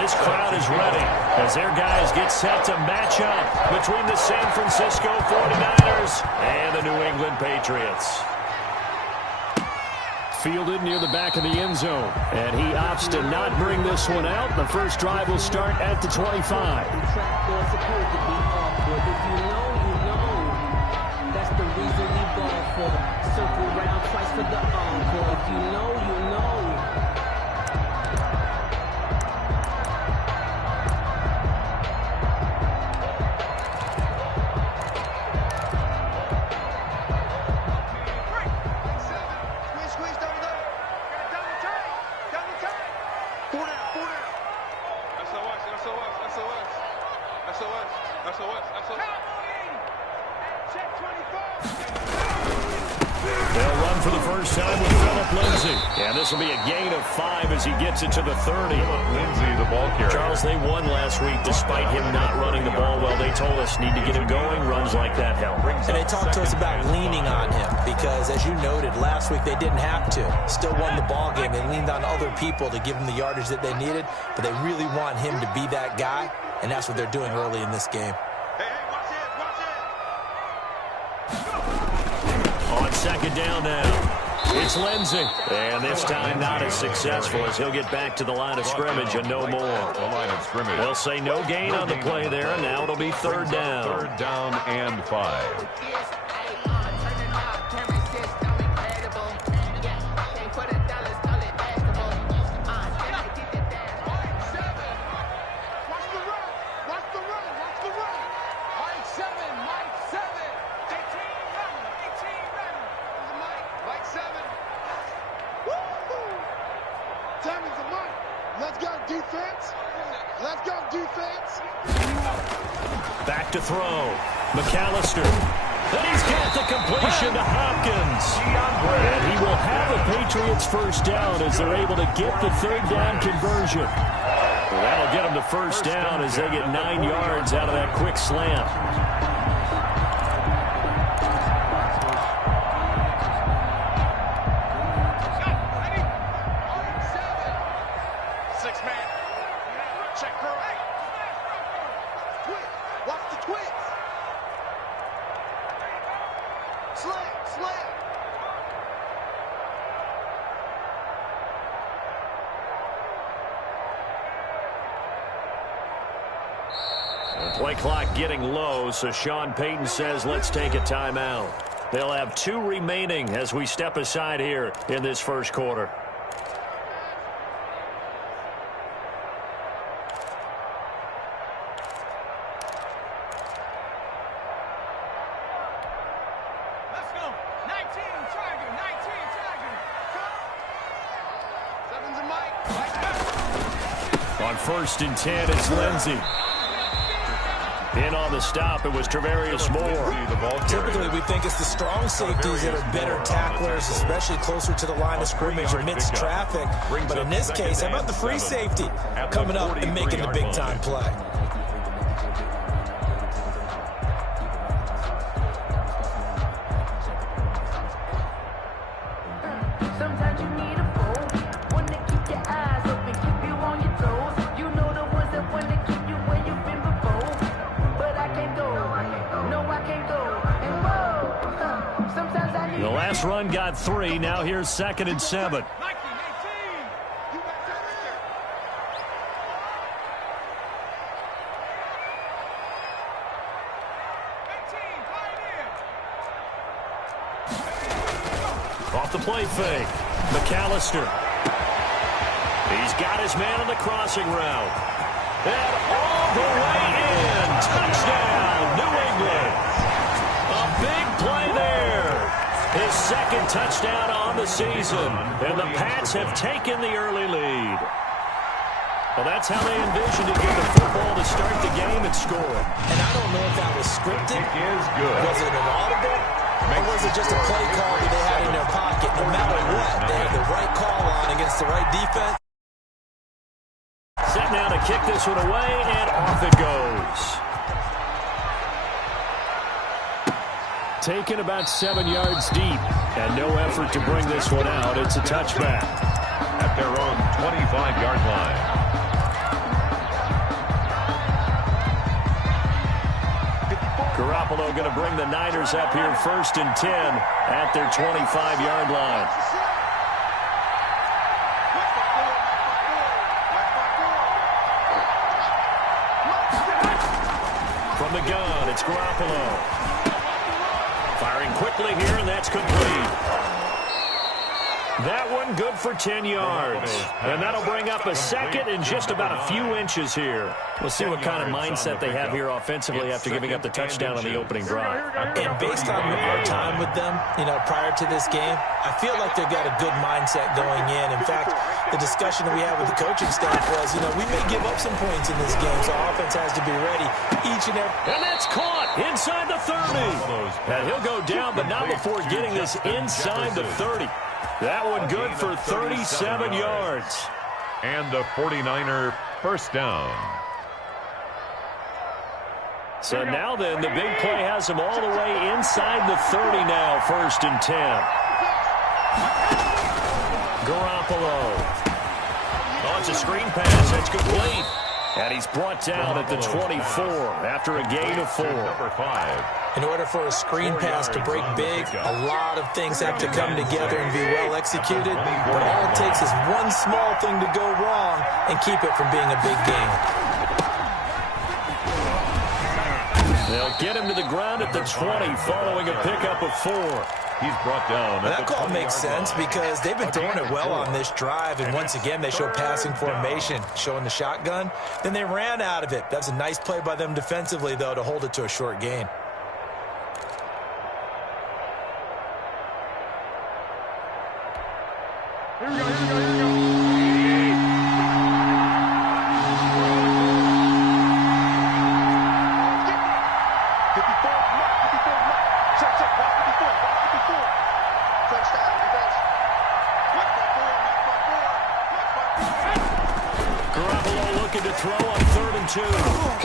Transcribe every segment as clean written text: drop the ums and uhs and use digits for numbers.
This crowd is ready as their guys get set to match up between the San Francisco 49ers and the New England Patriots. Fielded near the back of the end zone, and he opts to not bring this one out. The first drive will start at the 25. That's the reason we ball for. Circle round twice for the encore. If you know, you know. This will be a gain of 5 as he gets it to the 30. Lindsay, the ball carrier. Charles, they won last week despite him not running the ball well. They told us need to get him going. Runs like that help. And they talked to us about leaning on him because, as you noted, last week they didn't have to. Still won the ball game. They leaned on other people to give them the yardage that they needed, but they really want him to be that guy, and that's what they're doing early in this game. Hey, watch it. On second down now. It's Lindsay. And this time not as successful as he'll get back to the line of scrimmage and no more. The line of scrimmage. They'll say no gain on the play there. Now it'll be third down. Third down and 5. Back to throw. McAllister. And he's got the completion to Hopkins. And he will have a Patriots first down as they're able to get the third down conversion. That'll get them to first down as they get 9 yards out of that quick slant. Play clock getting low, so Sean Payton says let's take a timeout. They'll have 2 remaining as we step aside here in this first quarter. Let's go. 19 Tiger, 19 Tiger. Seven's a Mike. On first and 10, it's Lindsay. In on the stop, it was Travarius Moore. Typically, we think it's the strong safeties that are better tacklers, especially closer to the line of scrimmage amidst traffic. But in this case, how about the free safety coming up and making the big-time play? Sometimes you need a phone, one to keep your eyes open, keep you on your toes. You know the ones that want to keep you where you've been before. But I can't go, no, I can't go. And whoa, sometimes I need. The last run got 3. Now here's second and 7. Off the play fake. McAllister. He's got his man on the crossing route. And all the way in. Touchdown, New England. A big play there. His second touchdown on the season. And the Pats have taken the early lead. Well, that's how they envisioned to get the football to start the game and score. And I don't know if that was scripted. It is good. Was it an audible? Or was it just a play call that they had in their pocket? No matter what, they had the right call on against the right defense. Set now to kick this one away, and off it goes. Taken about 7 yards deep, and no effort to bring this one out. It's a touchback. At their own 25-yard line. Garoppolo going to bring the Niners up here 1st and 10 at their 25-yard line. From the gun, it's Garoppolo. Firing quickly here, and that's complete. That one good for 10 yards. And that'll bring up a second and just about a few inches here. We'll see what kind of mindset they have here offensively after giving up the touchdown on the opening drive. And based on our time with them, prior to this game, I feel like they've got a good mindset going in. In fact, the discussion that we had with the coaching staff was, we may give up some points in this game, so our offense has to be ready each and every. And that's caught inside the 30. And he'll go down, but not before getting this inside the 30. That one good for 37 yards. And a 49er first down. So now then, the big play has him all the way inside the 30 now, 1st and 10. Garoppolo. Oh, it's a screen pass. That's complete. And he's brought down at the 24 after a gain of 4. Number 5. In order for a screen pass to break big, a lot of things have to come together and be well executed. But all it takes is one small thing to go wrong and keep it from being a big game. They'll get him to the ground at the 20 following a pickup of 4. He's brought down. That call makes sense because they've been throwing it well on this drive, and once again they show passing formation, showing the shotgun. Then they ran out of it. That's a nice play by them defensively, though, to hold it to a short gain. Here we go, here we go, here we go. To throw on 3rd and 2.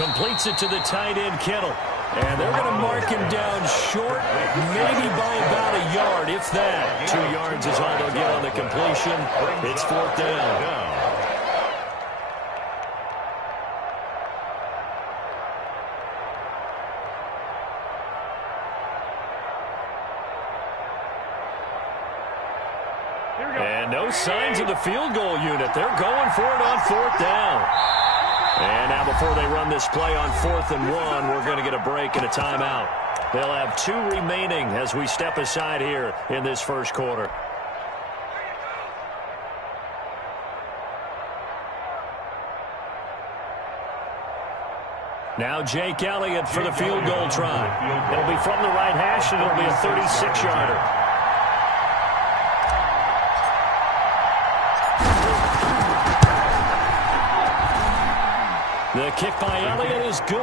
Completes it to the tight end, Kittle. And they're going to mark him down short, maybe by about a yard, if that. 2 yards is all they'll get on the completion. It's 4th down. And no signs of the field goal unit. They're going for it on 4th down. And now before they run this play on 4th and 1, we're going to get a break and a timeout. They'll have 2 remaining as we step aside here in this first quarter. Now Jake Elliott for the field goal try. It'll be from the right hash, and it'll be a 36-yarder. The kick by Elliott is good.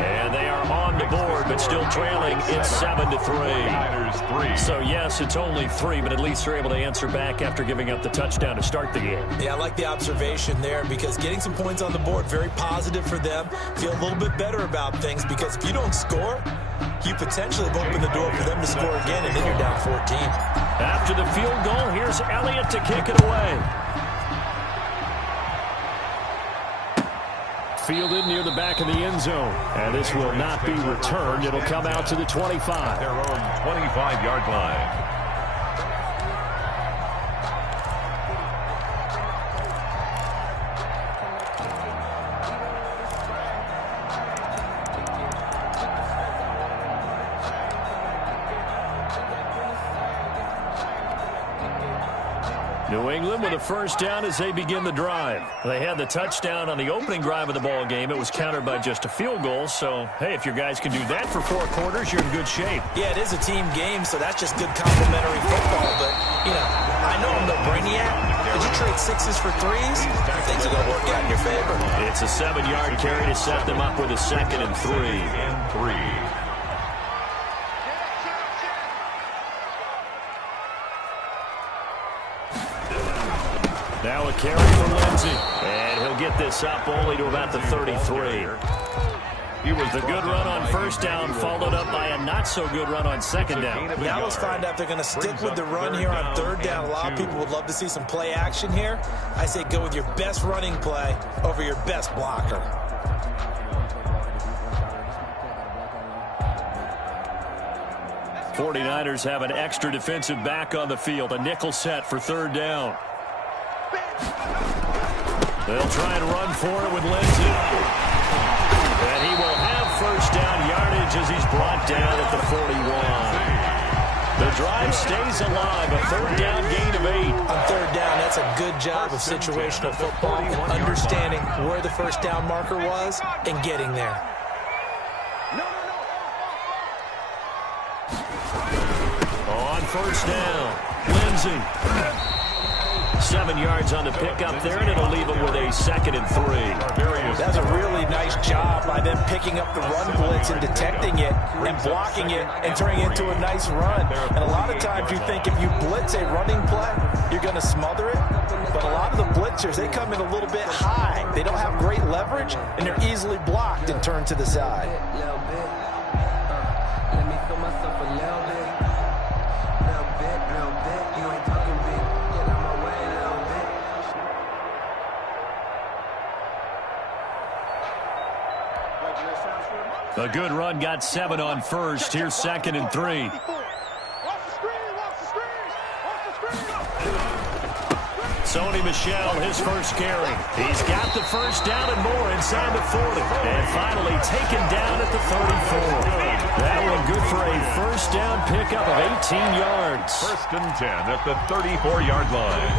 And they are on the board, but still trailing. It's 7-3. So, yes, it's only 3, but at least they're able to answer back after giving up the touchdown to start the game. Yeah, I like the observation there because getting some points on the board, very positive for them. Feel a little bit better about things because if you don't score, you potentially have opened the door for them to score again, and then you're down 14. After the field goal, here's Elliott to kick it away. Fielded near the back of the end zone. And this will not be returned. It'll come out to the 25. Their own 25-yard line. New England with a first down as they begin the drive. They had the touchdown on the opening drive of the ball game. It was countered by just a field goal. So, hey, if your guys can do that for 4 quarters, you're in good shape. Yeah, it is a team game, so that's just good complementary football. But, I know I'm no brainiac. Did you trade 6s for 3s? Things are going to work out in your favor. It's a 7-yard carry to set them up with a 2nd and 3. Now a carry for Lindsey. And he'll get this up only to about the 33. He was the good run on first down, followed up by a not-so-good run on second down. Now let's find out if they're going to stick with the run here on third down. A lot of people would love to see some play action here. I say go with your best running play over your best blocker. 49ers have an extra defensive back on the field, a nickel set for third down. They'll try and run for it with Lindsey. And he will have first down yardage as he's brought down at the 41. The drive stays alive, a third down gain of 8. On third down, that's a good job of situational football, understanding where the first down marker was and getting there. On first down, Lindsey. 7 yards on the pickup there, and it'll leave him with a 2nd and 3. That's a really nice job by them picking up the run blitz and detecting it and blocking it and turning it into a nice run. And a lot of times you think if you blitz a running play, you're going to smother it. But a lot of the blitzers, they come in a little bit high. They don't have great leverage, and they're easily blocked and turned to the side. Let me feel myself a little bit. You ain't talking big. Get out my way a little bit. A good run, got 7 on first. Here's 2nd and 3. Sony Michel, his first carry. He's got the first down and more inside the 40. And finally taken down at the 34. That one good for a first down pickup of 18 yards. 1st and 10 at the 34-yard line.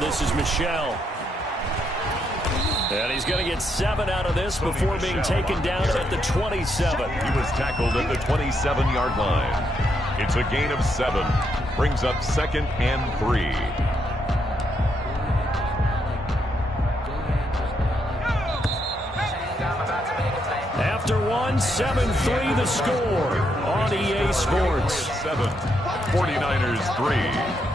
This is Michel. And he's going to get 7 out of this before being taken down at the 27. He was tackled at the 27-yard line. It's a gain of 7. Brings up 2nd and 3. After 1, 7-3 the score on EA Sports. 7, 49ers 3.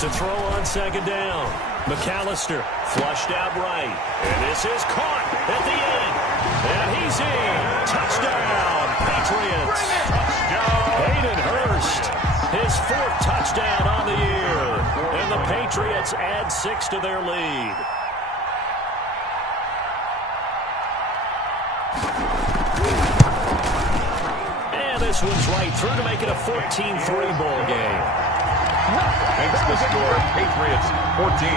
To throw on 2nd down. McAllister flushed out right. And this is caught at the end. And he's in. Touchdown, Patriots. Hayden Hurst, his 4th touchdown on the year. And the Patriots add 6 to their lead. And this one's right through to make it a 14-3 ball game. Makes the score Patriots 14,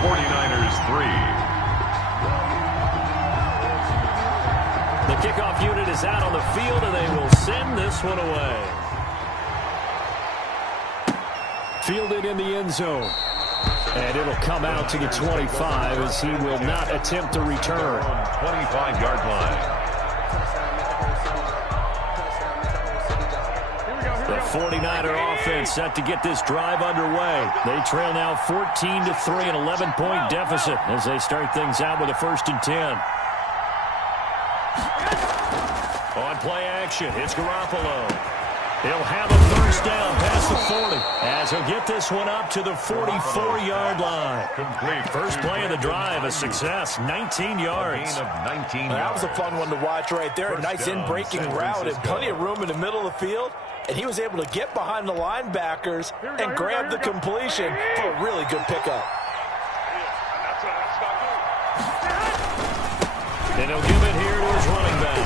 49ers 3. The kickoff unit is out on the field, and they will send this one away. Fielded in the end zone. And it'll come out to the 25 as he will not attempt to return. 25-yard line. The 49er offense set to get this drive underway. They trail now 14-3, an 11-point deficit as they start things out with a 1st and 10. On play action, it's Garoppolo. He'll have a first down past the 40 as he'll get this one up to the 44-yard line. Complete. First play of the drive, a success, 19 yards. Gain of 19 That yards. was a fun one to watch right there. A nice in-breaking route and plenty of room in the middle of the field. And he was able to get behind the linebackers and grab the completion for a really good pickup. And he'll give it here to his running back.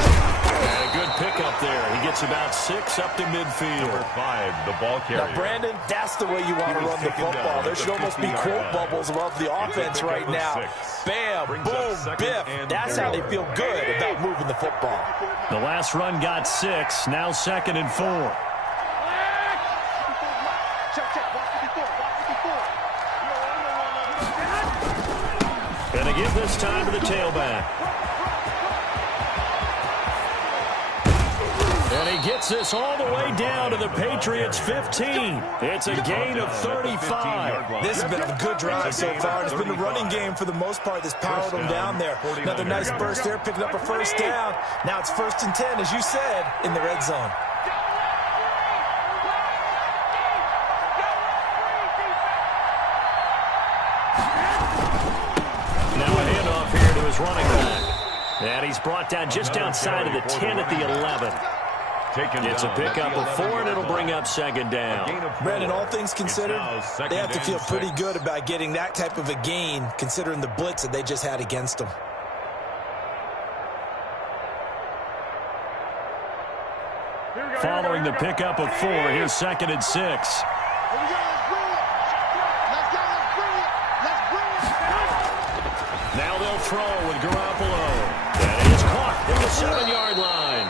And a good pickup there. He gets about 6 up to midfield. Number 5, the ball carrier. Now, Brandon, that's the way you want to run the football. There should almost be quote bubbles above the offense right now. Bam, boom, biff. That's how they feel good about moving the football. The last run got 6. Now 2nd and 4. Gonna give this time to the tailback. And he he gets this all the way down to the Patriots' 15. It's a gain of 35. This has been a good drive so far. It's been the running game for the most part that's powered them down there. Another nice burst there, picking up a first down. Now it's 1st and 10, as you said, in the red zone. Now a handoff here to his running back. And he's brought down just outside of the 10 at the 11. It's a pickup of 4, and it'll bring up 2nd down. Brandon, all things considered, they have to feel pretty good about getting that type of a gain, considering the blitz that they just had against them. Following the pickup of 4, here's 2nd and 6. Now they'll throw with Garoppolo. And he is caught at the 7-yard line.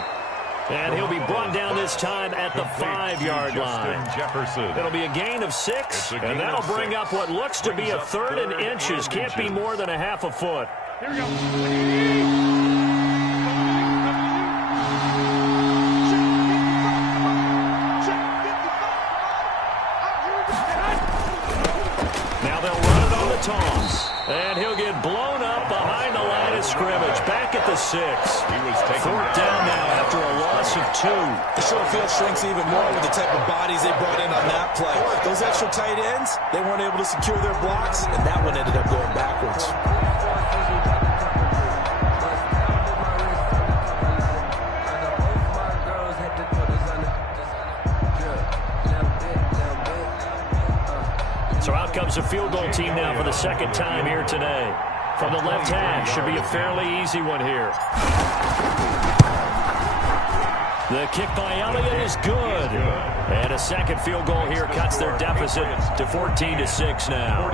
And he'll be brought down this time at the 5-yard line. It'll be a gain of 6, and that'll bring up what looks to be a 3rd and inches. Can't be more than a half a foot. Here we go. Now they'll run it on the toss. And he'll get blown up behind the line of scrimmage. Back at the 6. Fourth down now after a loss of 2. The short field shrinks even more with the type of bodies they brought in on that play. Those extra tight ends, they weren't able to secure their blocks, and that one ended up going backwards. So out comes the field goal team now for the 2nd time here today. From the left hash, should be a fairly easy one here. The kick by Elliott is good. And a 2nd field goal here cuts their deficit to 14-6 now.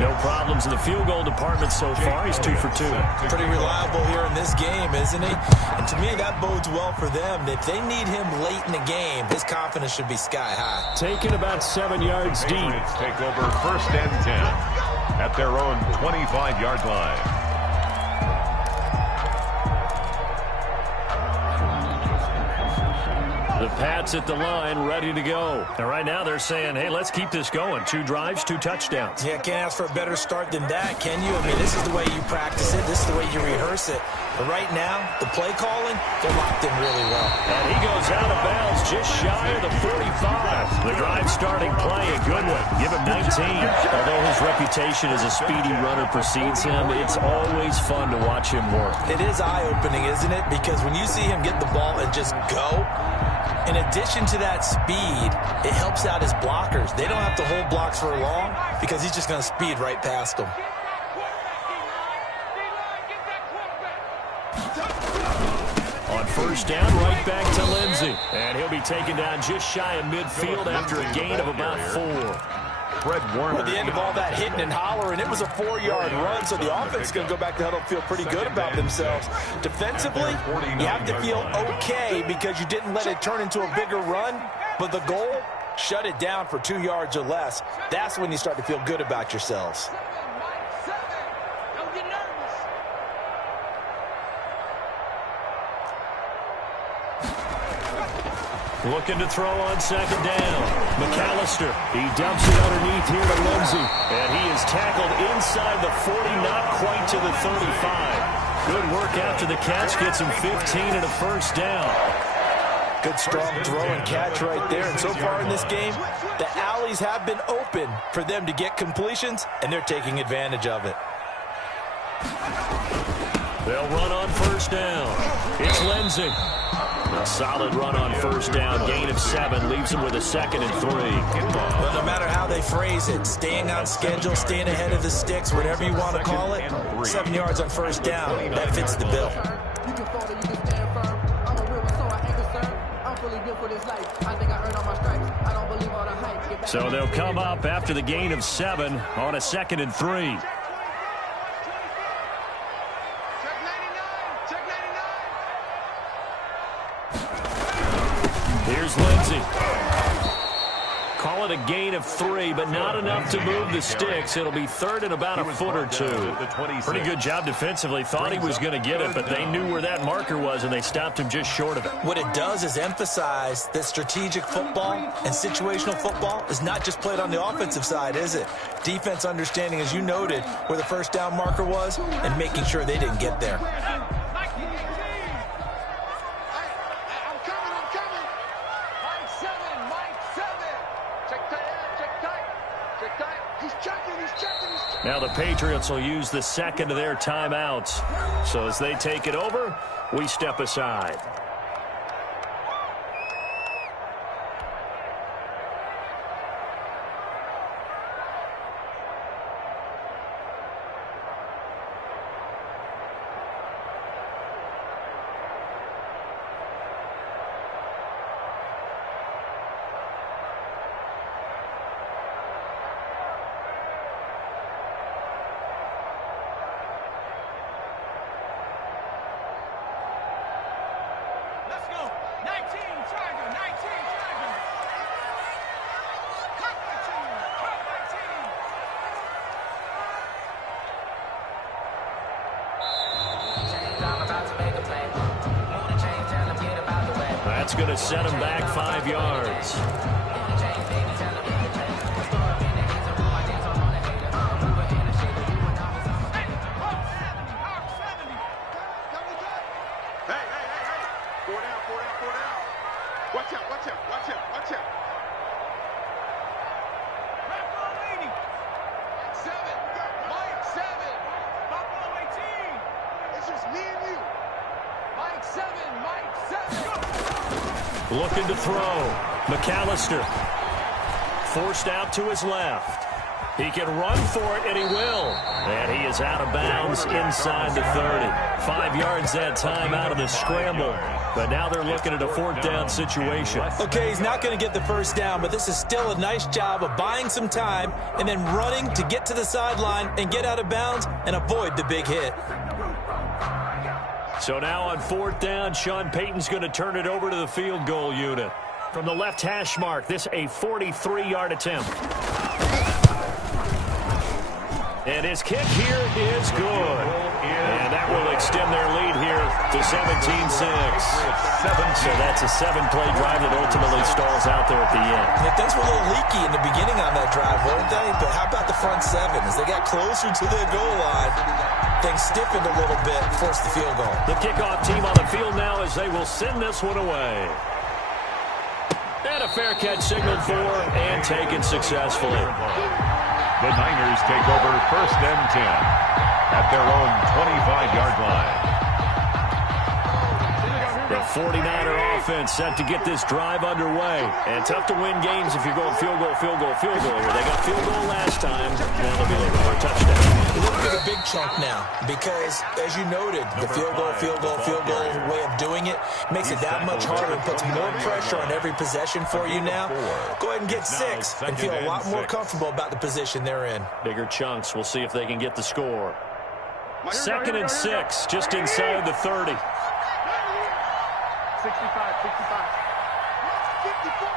No problems in the field goal department so far. He's 2 for 2. Pretty reliable here in this game, isn't he? And to me, that bodes well for them. If they need him late in the game, his confidence should be sky high. Taken about 7 yards deep. Take over 1st and 10 at their own 25-yard line. The Pats at the line, ready to go. And right now they're saying, hey, let's keep this going. 2 drives, 2 touchdowns. Yeah, can't ask for a better start than that, can you? I mean, this is the way you practice it. This is the way you rehearse it. But right now, the play calling, they're locked in really well. And he goes out of bounds just shy of the 45. The drive starting play, a good one. Give him 19. Although his reputation as a speedy runner precedes him, it's always fun to watch him work. It is eye-opening, isn't it? Because when you see him get the ball and just go, in addition to that speed, it helps out his blockers. They don't have to hold blocks for long because he's just going to speed right past them. On 1st down, right back to Lindsey. And he'll be taken down just shy of midfield after a gain of about 4. At the end of all that hitting and hollering, it was a 4-yard run, so the offense is going to go back to huddle and feel pretty good about themselves. Defensively, you have to feel okay because you didn't let it turn into a bigger run, but the goal, shut it down for 2 yards or less. That's when you start to feel good about yourselves. Don't get nervous. Looking to throw on 2nd down. McAllister, he dumps it underneath here to Lindsey. And he is tackled inside the 40, not quite to the 35. Good work after the catch, gets him 15 and a 1st down. Good strong throw and catch right there. And so far in this game, the alleys have been open for them to get completions, and they're taking advantage of it. They'll run on 1st down. It's Lindsey. A solid run on 1st down, gain of 7, leaves him with a 2nd and 3. But no matter how they phrase it, staying on schedule, staying ahead of the sticks, whatever you want to call it, 7 yards on 1st down, that fits the bill. You can fall, you can stand firm. I'm a real one, so I ain't concerned. I'm fully built for this life. I think I earned all my stripes. I don't believe all the hype. Get back So they'll come up after the gain of 7 on a 2nd and 3. Check 99. Check 99. Here's Lindsey. Call it a gain of 3, but not enough to move the sticks. It'll be third and about a foot or two. Pretty good job defensively. Thought he was going to get it, but they knew where that marker was, and they stopped him just short of it. What it does is emphasize that strategic football and situational football is not just played on the offensive side, is it? Defense understanding, as you noted, where the first down marker was and making sure they didn't get there. Now the Patriots will use the second of their timeouts. So as they take it over, we step aside. That's going to set him back 5 yards. Looking to throw. McAllister forced out to his left. He can run for it, and he will. And he is out of bounds inside the 30. 5 yards that time out of the scramble. But now they're looking at a fourth down situation. Okay, he's not going to get the first down, but this is still a nice job of buying some time and then running to get to the sideline and get out of bounds and avoid the big hit. So now on fourth down, Sean Payton's going to turn it over to the field goal unit. From the left hash mark, this a 43-yard attempt. And his kick here is good. And that will extend their lead here to 17-6. So that's a 7-play drive that ultimately stalls out there at the end. Yeah, things were a little leaky in the beginning on that drive, weren't they? But how about the front seven? As they got closer to the goal line, things stiffened a little bit, forced the field goal. The kickoff team on the field now as they will send this one away. And a fair catch signaled for and taken successfully. The Niners take over first and 10 at their own 25-yard line. The 49er offense set to get this drive underway. And tough to win games if you're going field goal, field goal, field goal. They got field goal last time. Now they'll be looking for a touchdown. They're looking for the big chunk now because, as you noted, the field goal way of doing it makes it that much harder and puts more pressure on every possession for you now. Go ahead and get 6 and feel a lot more comfortable about the position they're in. Bigger chunks. We'll see if they can get the score. 2nd and 6, just inside the 30. 65, 65. 54.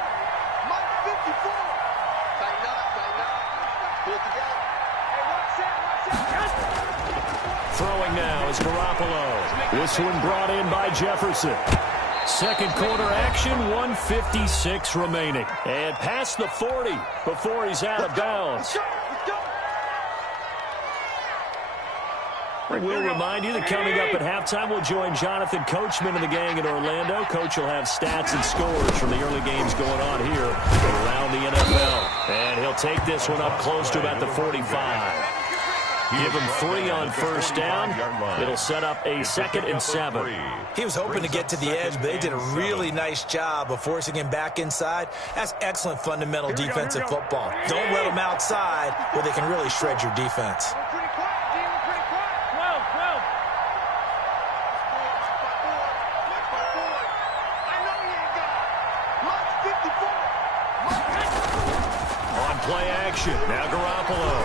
Mike 54. Tighten up. Pull it together. Hey, watch that. Throwing now is Garoppolo. Whistling brought in by Jefferson. Second quarter action, 1:56 remaining. And past the 40 before he's out of bounds. We'll remind you that coming up at halftime, we'll join Jonathan Coachman and the gang in Orlando. Coach will have stats and scores from the early games going on here around the NFL. And he'll take this one up close to about the 45. Give him 3 on first down. It'll set up a 2nd and 7. He was hoping to get to the edge, but they did a really nice job of forcing him back inside. That's excellent fundamental defensive football. Don't let him outside where they can really shred your defense. Play action. Now Garoppolo.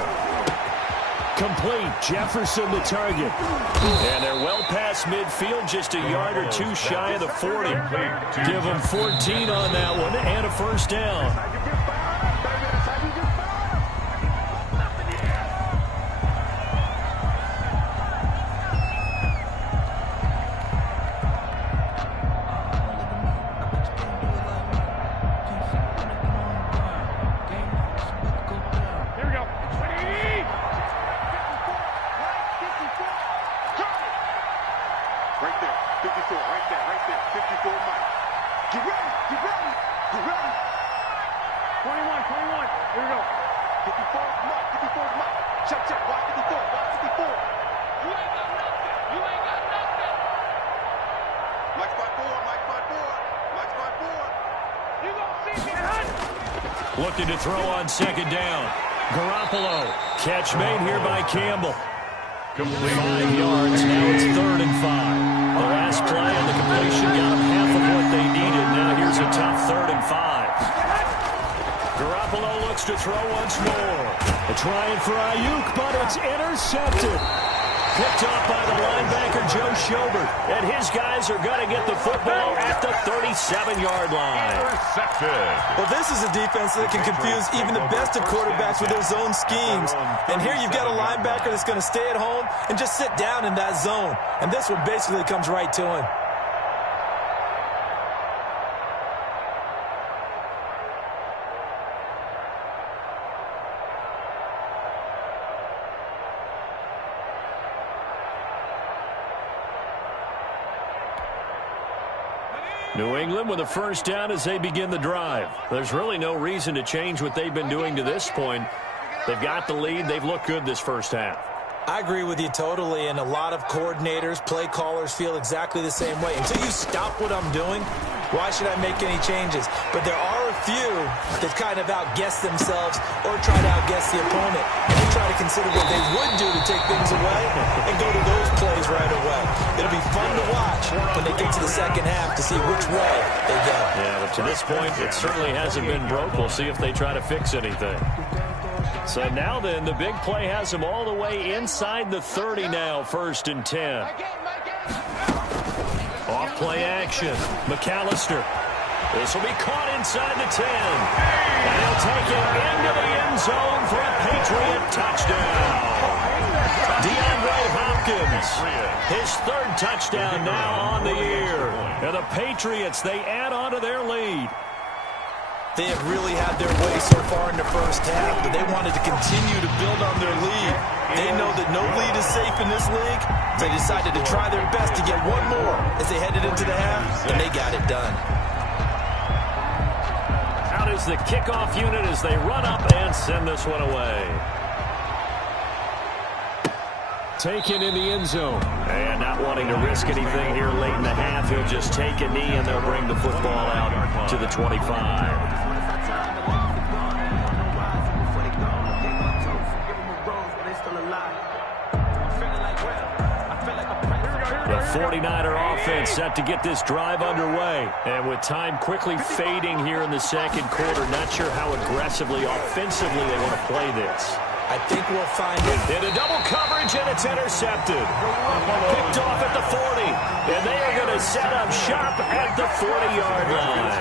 Complete. Jefferson the target. And they're well past midfield, just a yard or 2 shy of the 40. Give them 14 on that one and a first down. right there. 54 Mike. Get ready. 21. Here we go. 54 Mike. Check. Watch 54. You ain't got nothing. Mike's by four. You gonna see me hunt? Looking to throw on second down. Garoppolo. Catch made here by Campbell. 5 yards. Now it's 3rd and 5. The last play and the completion got them half of what they needed. Now here's a tough 3rd and 5. Garoppolo looks to throw once more. They're trying for Ayuk, but it's intercepted. Picked off by the linebacker, Joe Schobert. And his guys are going to get the football at the 37-yard line. Intercepted. Well, this is a defense that can confuse even the best of quarterbacks with their zone schemes. And here you've got a linebacker that's going to stay at home and just sit down in that zone. And this one basically comes right to him. New England with a first down as they begin the drive. There's really no reason to change what they've been doing to this point. They've got the lead. They've looked good this first half. I agree with you totally, and a lot of coordinators, play callers feel exactly the same way. Until you stop what I'm doing, why should I make any changes? But there are a few that kind of outguess themselves or try to outguess the opponent. And they try to consider what they would do to take things away and go to those plays right away. It'll be fun to watch when they get to the second half to see which way they go. Yeah, but to this point, it certainly hasn't been broke. We'll see if they try to fix anything. So now then, the big play has them all the way inside the 30 now, 1st and 10. Off play action. McAllister. This will be caught inside the 10. And he'll take it into the end zone for a Patriot touchdown. DeAndre Hopkins, his 3rd touchdown now on the year. And the Patriots, they add on to their lead. They have really had their way so far in the first half, but they wanted to continue to build on their lead. They know that no lead is safe in this league, so they decided to try their best to get one more as they headed into the half, and they got it done. Out is the kickoff unit as they run up and send this one away. Taken in the end zone. And not wanting to risk anything here late in the half, he'll just take a knee and they'll bring the football out to the 25. The 49er offense set to get this drive underway. And with time quickly fading here in the second quarter, not sure how aggressively, offensively they want to play this. I think we'll find it. In a double coverage, and it's intercepted. Picked off at the 40. And they are going to set up shop at the 40-yard line.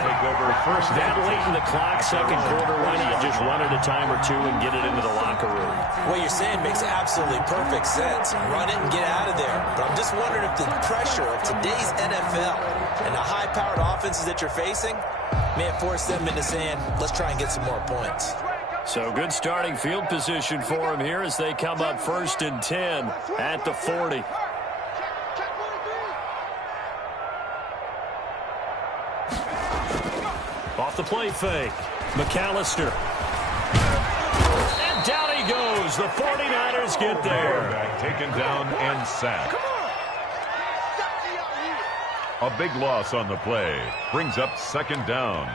That late in the clock, second quarter, why not just run it a time or two and get it into the locker room? What you're saying makes absolutely perfect sense. Run it and get out of there. But I'm just wondering if the pressure of today's NFL and the high-powered offenses that you're facing may have forced them into saying, let's try and get some more points. So good starting field position for them here as they come up 1st and 10 at the 40. Off the play fake. McAllister. And down he goes. The 49ers get there. Quarterback taken down and sacked. A big loss on the play. Brings up 2nd down.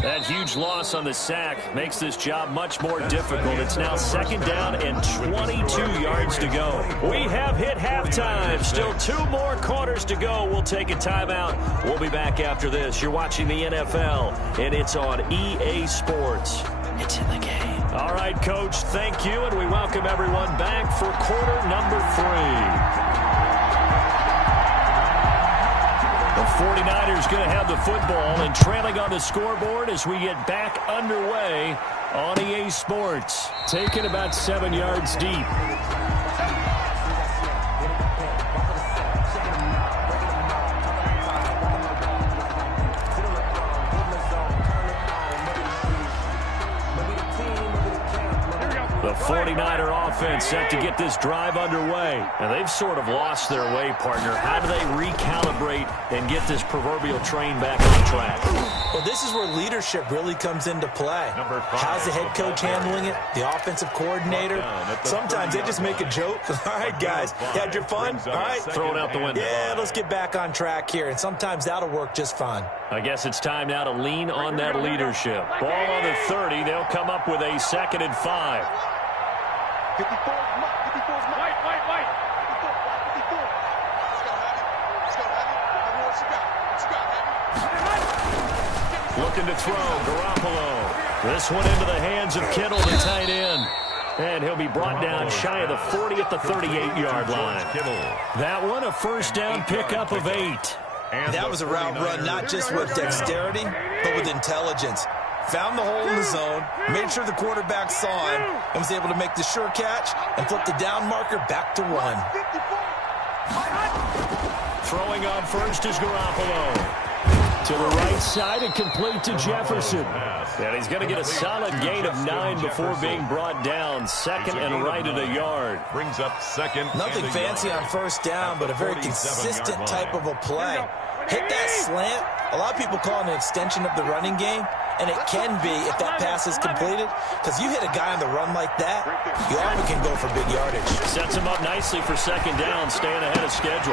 That huge loss on the sack makes this job much more difficult. It's now 2nd down and 22 yards to go. We have hit halftime. Still 2 more quarters to go. We'll take a timeout. We'll be back after this. You're watching the NFL, and it's on EA Sports. It's in the game. All right, Coach, thank you, and we welcome everyone back for quarter number 3. The 49ers going to have the football and trailing on the scoreboard as we get back underway on EA Sports. Taken about 7 yards deep. The 49er offense set to get this drive underway. And they've sort of lost their way, partner. How do they recalibrate and get this proverbial train back on track? Well, this is where leadership really comes into play. How's the head coach handling it? The offensive coordinator? Sometimes they just make a joke. All right, guys, you had your fun? All right. Throw it out the window. Yeah, let's get back on track here. And sometimes that'll work just fine. I guess it's time now to lean on that leadership. Ball on the 30. They'll come up with a 2nd and 5. 54, Mike. White. 54. Looking to throw, Garoppolo. This one into the hands of Kittle, the tight end. And he'll be brought down shy of the 40 at the 38-yard line. That one a first down pickup of 8. That was a route run not just with dexterity, but with intelligence. Found the hole in the zone, made sure the quarterback saw him, and was able to make the sure catch and flip the down marker back to 1. Throwing on first is Garoppolo. To the right side and complete to Jefferson. And he's going to get a solid gain of 9 before being brought down. 2nd and right at a yard. Brings up 2nd. Nothing fancy on first down, but a very consistent type of a play. Hit that slant. A lot of people call it an extension of the running game, and it can be if that pass is completed, because you hit a guy on the run like that, you often can go for big yardage. Sets him up nicely for 2nd down, staying ahead of schedule.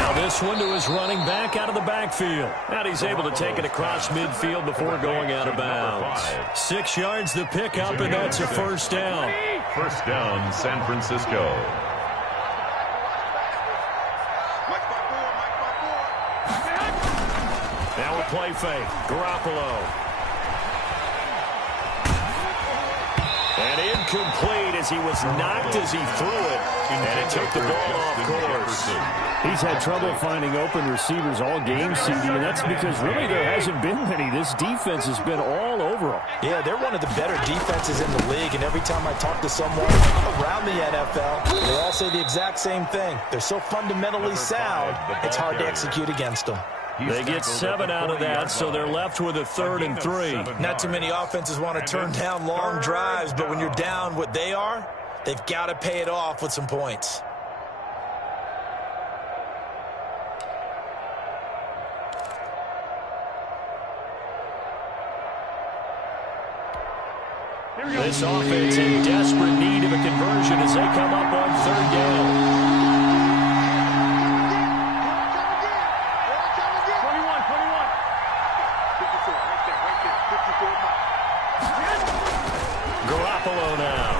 Now this one to his running back out of the backfield. And he's able to take it across midfield before going out of bounds. 6 yards the pickup, and that's a first down. First down, San Francisco. Now a play fake. Garoppolo. And incomplete as he was knocked as he threw it. And it took the ball off course. He's had trouble finding open receivers all game, CD, and that's because really there hasn't been many. This defense has been all over them. Yeah, they're one of the better defenses in the league, and every time I talk to someone around the NFL, they all say the exact same thing. They're so fundamentally sound, it's hard to execute against them. They get 7 out of that, so they're left with a 3rd and 3. Not too many offenses want to turn down long drives, but when you're down what they are, they've got to pay it off with some points. This offense in desperate need of a conversion as they come up on 3rd down. Garoppolo now.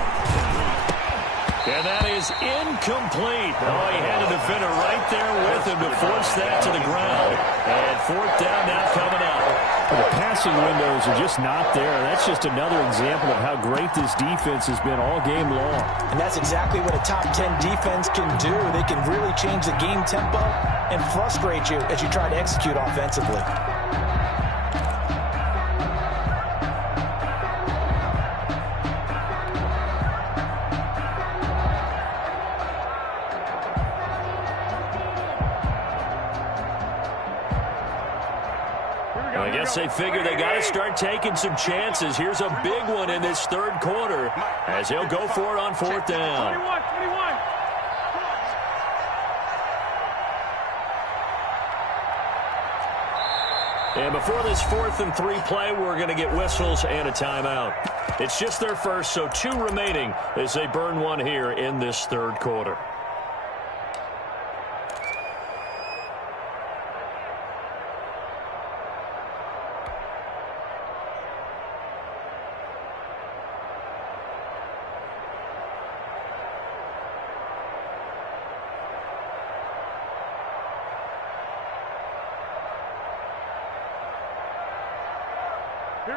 And that is incomplete. Oh, he had a defender right there with him to force that to the ground. And 4th down now coming up. The passing windows are just not there. That's just another example of how great this defense has been all game long. And that's exactly what a top 10 defense can do. They can really change the game tempo and frustrate you as you try to execute offensively. I guess they figure they got to start taking some chances. Here's a big one in this 3rd quarter as he'll go for it on 4th down. 21. And before this 4th and 3 play, we're going to get whistles and a timeout. It's just their first, so 2 remaining as they burn one here in this 3rd quarter.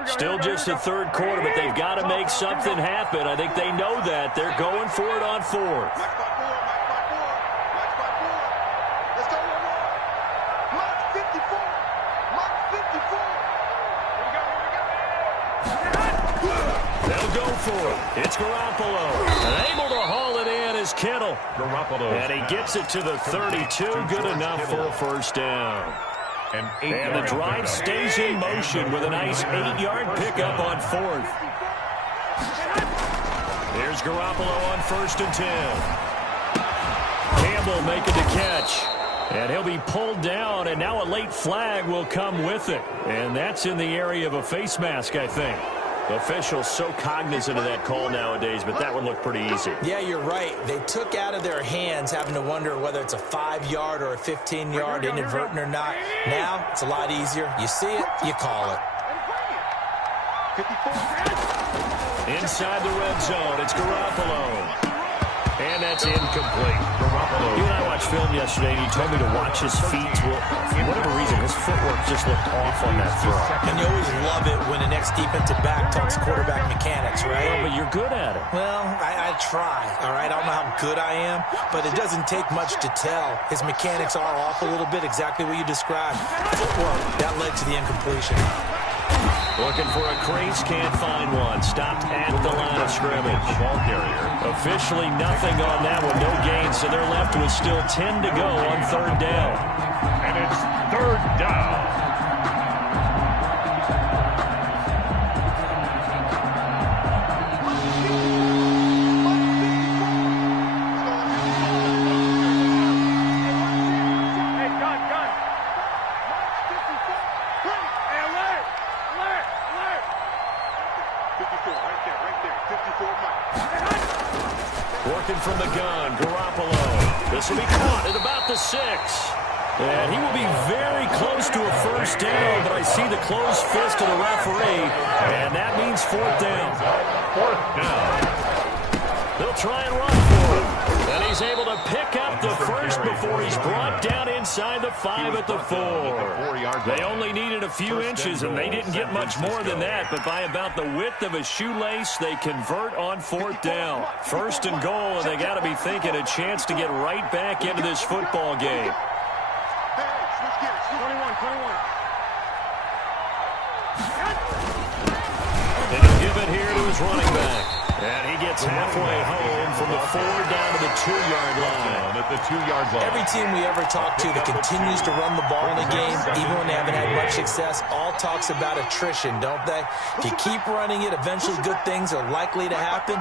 Still just the 3rd quarter, but they've got to make something happen. I think they know that. They're going for it on 4th. Let's go, Mark 54. Mark 54. They'll go for it. It's Garoppolo. And able to haul it in is Kittle. And he gets it to the 32. Good enough for a first down. And the drive stays in motion with a nice 8-yard pickup on 4th. Here's Garoppolo on 1st and 10. Campbell making the catch. And he'll be pulled down, and now a late flag will come with it. And that's in the area of a face mask, I think. Officials so cognizant of that call nowadays, but that would look pretty easy. Yeah, you're right. They took out of their hands having to wonder whether it's a 5-yard or a 15-yard inadvertent or not. Now, it's a lot easier. You see it, you call it. Inside the red zone, it's Garoppolo. And that's incomplete. You and I watched film yesterday, and you told me to watch his feet. Well, for whatever reason, his footwork just looked off on that throw. And you always love it when the next defensive back talks quarterback mechanics, right? Well, but you're good at it. Well, I try, all right? I don't know how good I am, but it doesn't take much to tell. His mechanics are off a little bit, exactly what you described. Footwork, that led to the incompletion. Looking for a crease, can't find one. Stopped at the line of scrimmage. Ball carrier. Officially nothing on that one, no gain, so they're left with still 10 to go on 3rd down. And it's 3rd down. Working from the gun, Garoppolo. This will be caught at about the 6. And he will be very close to a 1st down, but I see the closed fist of the referee, and that means 4th down. 4th down. They'll try and run for him. And he's able to pick up the 1st before he's brought down inside the 5 at the 4. They only needed a few inches, and they didn't get much more than that, but by about the width of a shoelace, they convert on 4th down. 1st and goal, and they got to be thinking a chance to get right back into this football game. And he'll give it here to his running back. And he gets halfway home from the 4 down to the 2-yard line. At the 2-yard line. Every team we ever talk to that continues to run the ball in the game, even when they haven't had much success, all talks about attrition, don't they? If you keep running it, eventually good things are likely to happen.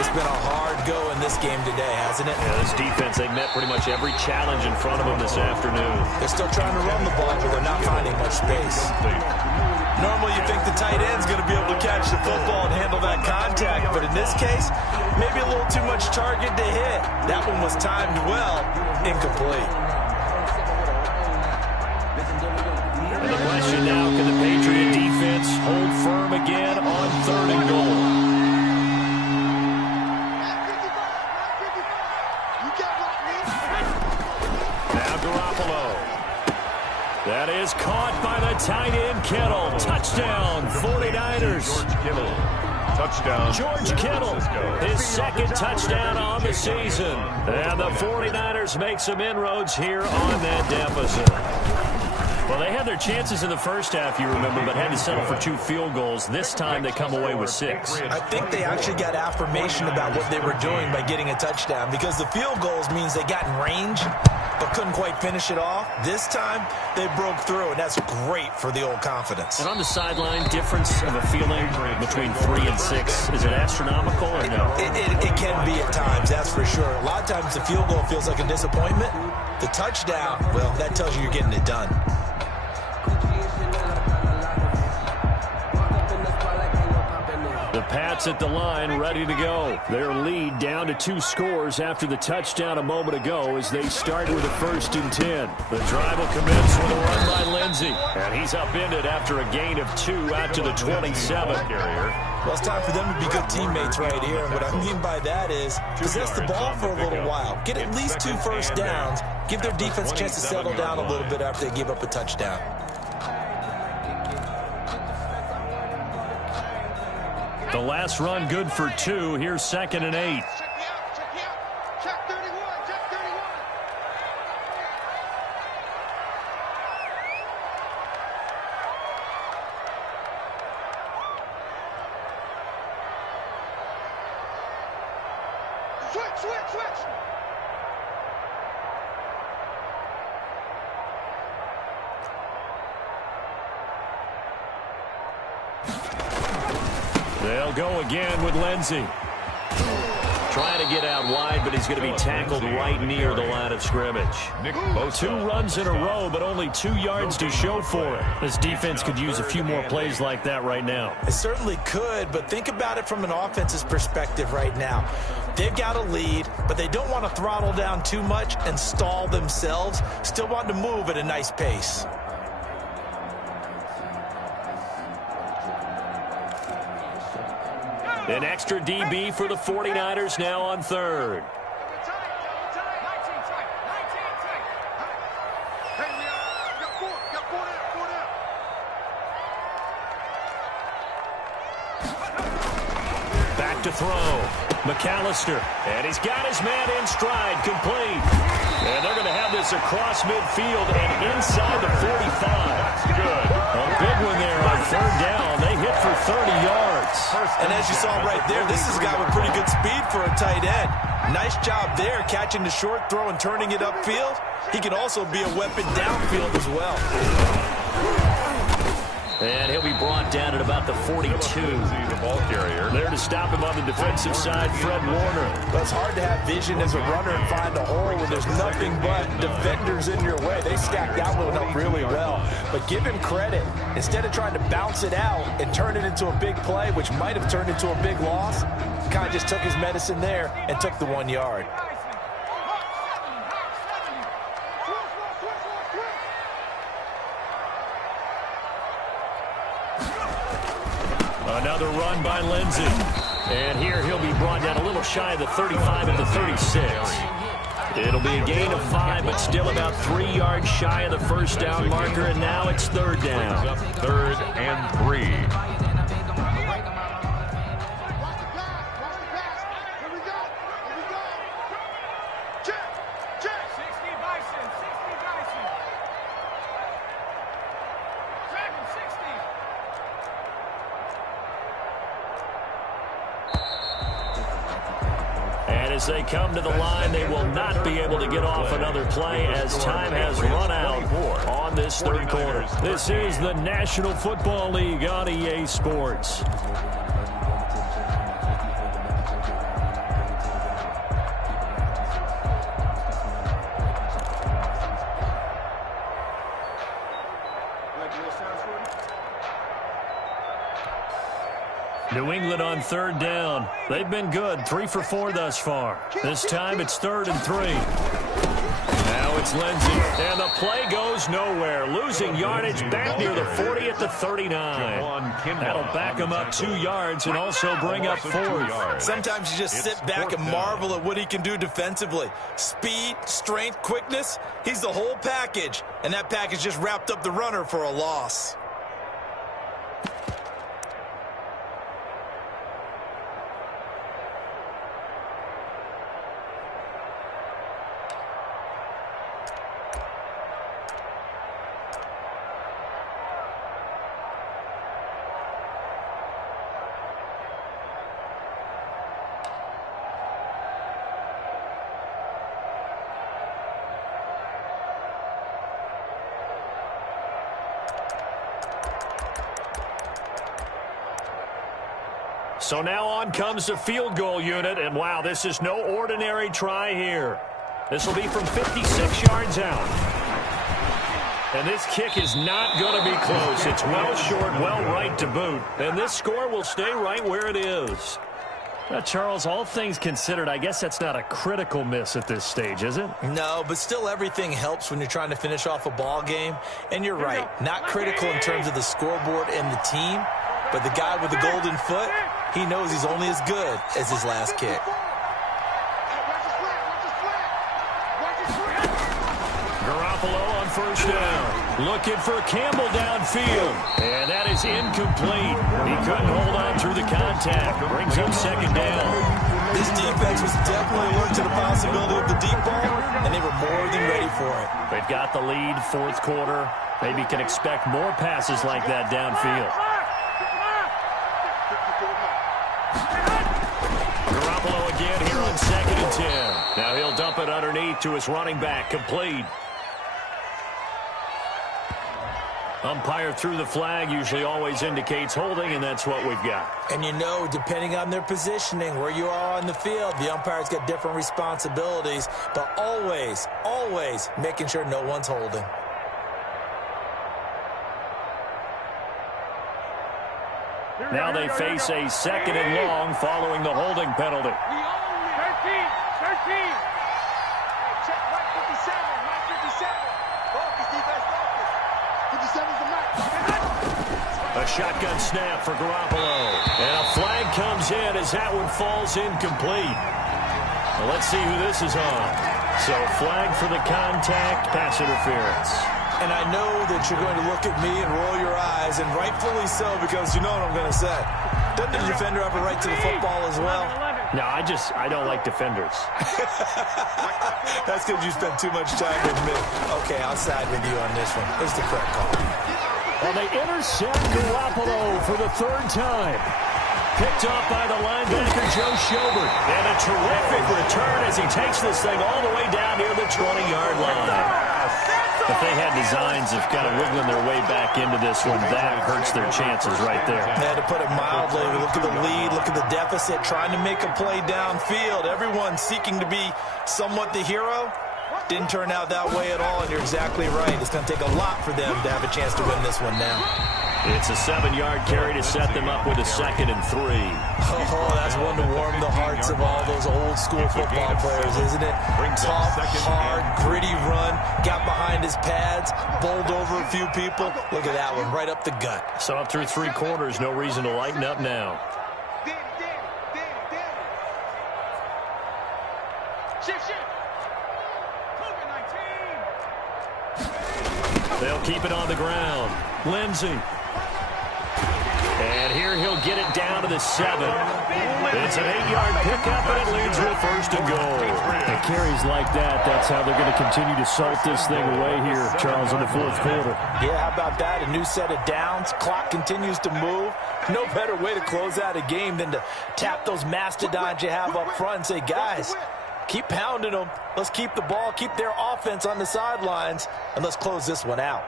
It's been a hard go in this game today, hasn't it? Yeah, this defense, they've met pretty much every challenge in front of them this afternoon. They're still trying to run the ball, but they're not finding much space. Normally you think the tight end's going to be able to catch the football and handle that contact, but in this case, maybe a little too much target to hit. That one was timed well, incomplete. And the question now, can the Patriot defense hold firm again on 3rd and goal? Now Garoppolo. That is caught by the tight end, Kittle. Touchdown, 49ers. George Kittle. Touchdown. George Kittle, his 2nd touchdown on the season. And the 49ers make some inroads here on that deficit. Well, they had their chances in the first half, you remember, but had to settle for 2 field goals. This time they come away with 6. I think they actually got affirmation about what they were doing by getting a touchdown, because the field goals means they got in range but couldn't quite finish it off. This time they broke through, and that's great for the old confidence. And on the sideline, difference of a feeling between 3 and 6, is it astronomical or no? It can be at times, that's for sure. A lot of times the field goal feels like a disappointment. The touchdown, well, that tells you you're getting it done. The Pats at the line, ready to go. Their lead down to 2 scores after the touchdown a moment ago as they start with a 1st and 10. The drive will commence with a run by Lindsey. And he's upended after a gain of 2 out to the 27. Well, it's time for them to be good teammates right here. And what I mean by that is possess the ball for a little while. Get at least 2 first downs. Give their defense a chance to settle down a little bit after they give up a touchdown. The last run good for 2. Here's 2nd and 8. Check 31, check 31. Switch. They'll go again with Lindsey. Trying to get out wide, but he's going to be tackled right near the line of scrimmage. 2 runs in a row, but only 2 yards to show for it. This defense could use a few more plays like that right now. It certainly could, but think about it from an offense's perspective right now. They've got a lead, but they don't want to throttle down too much and stall themselves. Still want to move at a nice pace. An extra DB for the 49ers now on 3rd. Back to throw. McAllister. And he's got his man in stride, complete. And they're going to have this across midfield and inside the 45. That's good. A big one there on 3rd down. They hit for 30 yards. And as you saw right there, this is a guy with pretty good speed for a tight end. Nice job there, catching the short throw and turning it upfield. He can also be a weapon downfield as well. And he'll be brought down at about the 42. The ball carrier. There to stop him on the defensive side, Fred Warner. But it's hard to have vision as a runner and find a hole when there's nothing but defenders in your way. They stacked that one up really well. But give him credit. Instead of trying to bounce it out and turn it into a big play, which might have turned into a big loss, kind of just took his medicine there and took the 1 yard. Another run by Lindsey. And here he'll be brought down a little shy of the 35 at the 36. It'll be a gain of 5, but still about 3 yards shy of the first down marker, and now it's 3rd down. 3rd and 3. As they come to the line, they will not be able to get off another play as time has run out on this 3rd quarter. This is the National Football League on EA Sports. New England on 3rd down. They've been good, 3 for 4 thus far. This time it's 3rd and 3. Now it's Lindsey, and the play goes nowhere. Losing yardage back near the 40 at the 39. That'll back him up 2 yards and also bring up 4th. Sometimes you just sit back and marvel at what he can do defensively. Speed, strength, quickness, he's the whole package. And that package just wrapped up the runner for a loss. So now on comes the field goal unit, and wow, this is no ordinary try here. This will be from 56 yards out. And this kick is not going to be close. It's well short, well right to boot. And this score will stay right where it is. Now, Charles, all things considered, I guess that's not a critical miss at this stage, is it? No, but still everything helps when you're trying to finish off a ball game. And you're right, not critical in terms of the scoreboard and the team, but the guy with the golden foot, he knows he's only as good as his last kick. Garoppolo on 1st down. Looking for Campbell downfield. And that is incomplete. He couldn't hold on through the contact. Brings up 2nd down. This defense was definitely alert to the possibility of the deep ball, and they were more than ready for it. They've got the lead, 4th quarter. Maybe can expect more passes like that downfield. Garoppolo again here on 2nd and 10. Now he'll dump it underneath to his running back, complete. Umpire threw the flag, usually always indicates holding, and that's what we've got. And you know, depending on their positioning, where you are on the field, the umpire's got different responsibilities, but always, always making sure no one's holding. Now they face a second and long following the holding penalty. 13. Check Mike 57. Mike 57. Focus, defense, focus. 57's the Mike. A shotgun snap for Garoppolo. And a flag comes in as that one falls incomplete. Well, let's see who this is on. So flag for the contact, pass interference. And I know that you're going to look at me and roll your eyes, and rightfully so, because you know what I'm going to say. Doesn't the defender have a right to the football as well? No, I don't like defenders. That's because you spent too much time with me. Okay, I'll side with you on this one. It's the correct call. Well, they intercept Garoppolo for the third time. Picked off by the linebacker, Joe Schobert. And a terrific return as he takes this thing all the way down near the 20-yard line. If they had designs of kind of wiggling their way back into this one, that hurts their chances right there. Yeah, to put it mildly, look at the lead, look at the deficit, trying to make a play downfield. Everyone seeking to be somewhat the hero. Didn't turn out that way at all, and you're exactly right. It's going to take a lot for them to have a chance to win this one now. It's a 7-yard carry to set them up with a 2nd and 3. Oh, that's one to warm the hearts of all those old-school football players, isn't it? Tough, hard, gritty run, got behind his pads, bowled over a few people. Look at that one, right up the gut. So up through 3 quarters, no reason to lighten up now. Shift. Cougar 19. They'll keep it on the ground. Lindsey. And here he'll get it down to the 7. It's an 8-yard pickup, and it leads to a 1st and goal. And carries like that, that's how they're going to continue to salt this thing away here, Charles, in the fourth quarter. Yeah, how about that? A new set of downs. Clock continues to move. No better way to close out a game than to tap those mastodons you have up front and say, guys, keep pounding them. Let's keep the ball, keep their offense on the sidelines, and let's close this one out.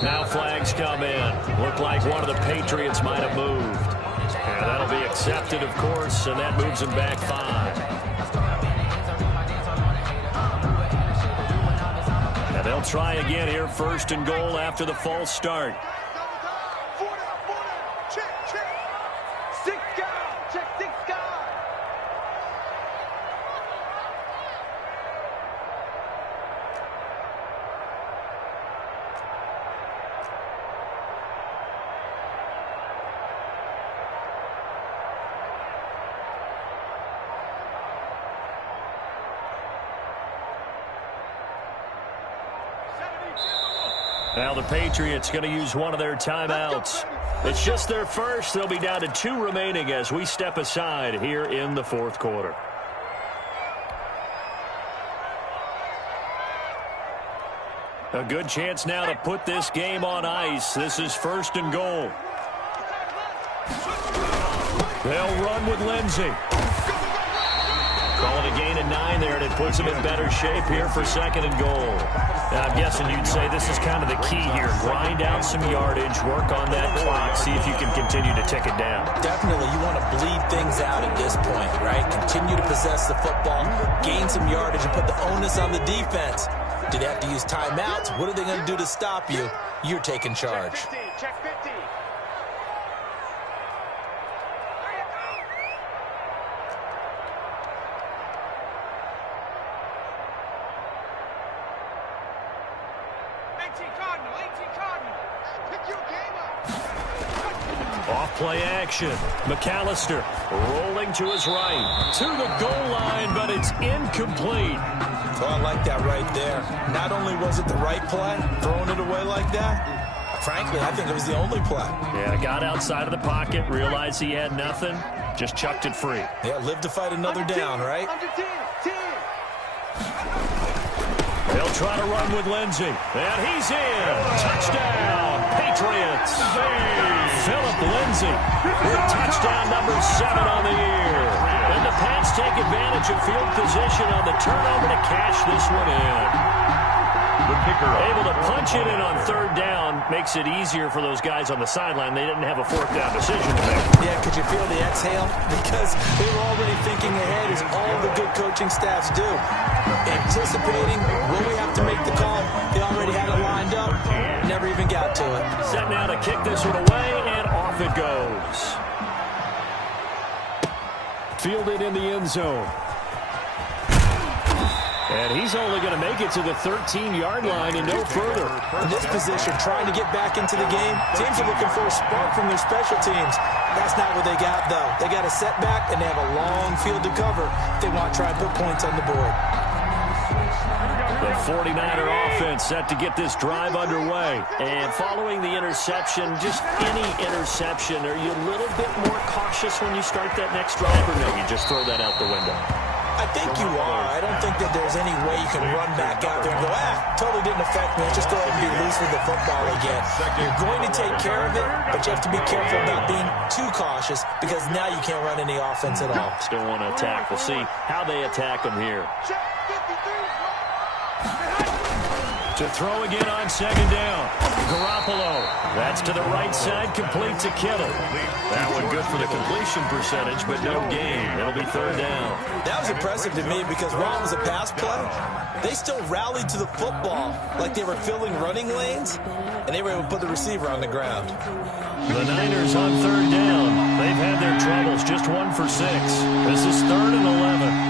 Now flags come in. Look like one of the Patriots might have moved. And that'll be accepted, of course, and that moves them back 5. And they'll try again here, 1st and goal after the false start. Check. 6 guys. Check 6 guys. Now the Patriots going to use one of their timeouts. It's just their first. They'll be down to 2 remaining as we step aside here in the fourth quarter. A good chance now to put this game on ice. This is 1st and goal. They'll run with Lindsey. Call it a gain of 9 there, and it puts them in better shape here for 2nd and goal. Now, I'm guessing you'd say this is kind of the key here. Grind out some yardage, work on that clock, see if you can continue to tick it down. Definitely, you want to bleed things out at this point, right? Continue to possess the football, gain some yardage, and put the onus on the defense. Do they have to use timeouts? What are they going to do to stop you? You're taking charge. Check 15. Off-play action. McAllister rolling to his right. To the goal line, but it's incomplete. Oh, I like that right there. Not only was it the right play, throwing it away like that, frankly, I think it was the only play. Yeah, got outside of the pocket, realized he had nothing, just chucked it free. Yeah, live to fight another down, right? They'll try to run with Lindsey. And he's in. Touchdown, Patriots. Philip Lindsey with touchdown number 7 on the year. And the Pats take advantage change of field position on the turnover to cash this one in. The kicker Able to punch it in on third down makes it easier for those guys on the sideline. They didn't have a fourth down decision to make. Yeah, could you feel the exhale? Because they were already thinking ahead, as all the good coaching staffs do. Anticipating, will we have to make the call? They already had it lined up, never even got to it. Set now to kick this one away, and off it goes. Fielded in the end zone. And he's only going to make it to the 13-yard line and no further. In this position, trying to get back into the game, teams are looking for a spark from their special teams. That's not what they got, though. They got a setback, and they have a long field to cover if they want to try and put points on the board. The 49er offense set to get this drive underway. And following the interception, just any interception, are you a little bit more cautious when you start that next drive, or no, you just throw that out the window? I think you are. I don't think that there's any way you can run back out there and go, totally didn't affect me. Let's just go ahead and be loose with the football again. You're going to take care of it, but you have to be careful about being too cautious, because now you can't run any offense at all. Still want to attack. We'll see how they attack them here. To throw again on second down. Garoppolo. That's to the right side, complete to Kittle. That one good for the completion percentage, but no gain. It'll be third down. That was impressive to me, because while it was a pass play, they still rallied to the football like they were filling running lanes, and they were able to put the receiver on the ground. The Niners on third down. They've had their troubles, just 1 for 6. This is 3rd and 11.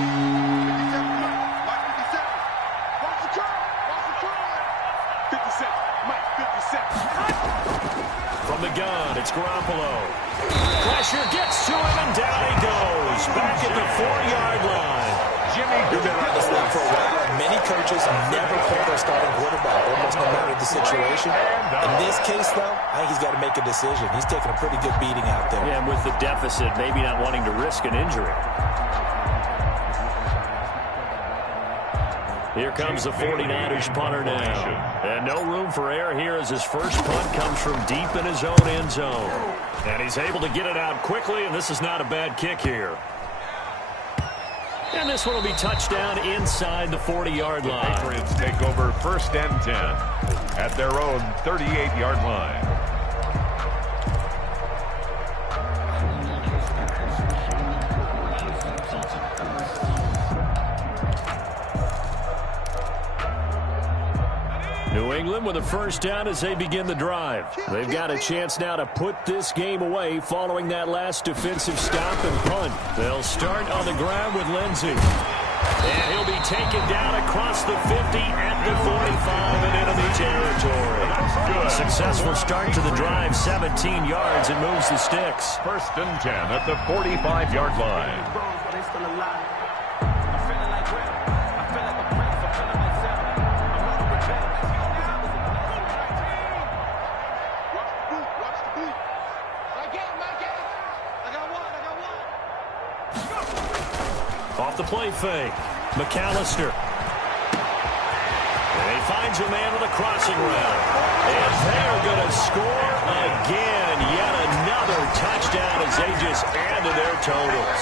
From the gun, it's Garoppolo. Pressure gets to him, and down he goes. Back at the 4-yard line. We've been around this league for a while, and many coaches never pull their starting quarterback, almost no matter the situation. In this case, though, I think he's got to make a decision. He's taking a pretty good beating out there. Yeah, and with the deficit, maybe not wanting to risk an injury. Here comes the 49ers punter now. And no room for error here as his first punt comes from deep in his own end zone. And he's able to get it out quickly, and this is not a bad kick here. And this one will be touchdown inside the 40-yard line. The Patriots take over 1st and 10 at their own 38-yard line. New England with a first down as they begin the drive. They've got a chance now to put this game away following that last defensive stop and punt. They'll start on the ground with Lindsey. And he'll be taken down across the 50 at the 45 and enemy territory. Successful start to the drive, 17 yards, and moves the sticks. 1st and 10 at the 45-yard line. Off the play fake, McAllister. And he finds a man with a crossing route. And they're going to score again. Yet another touchdown as they just add to their totals.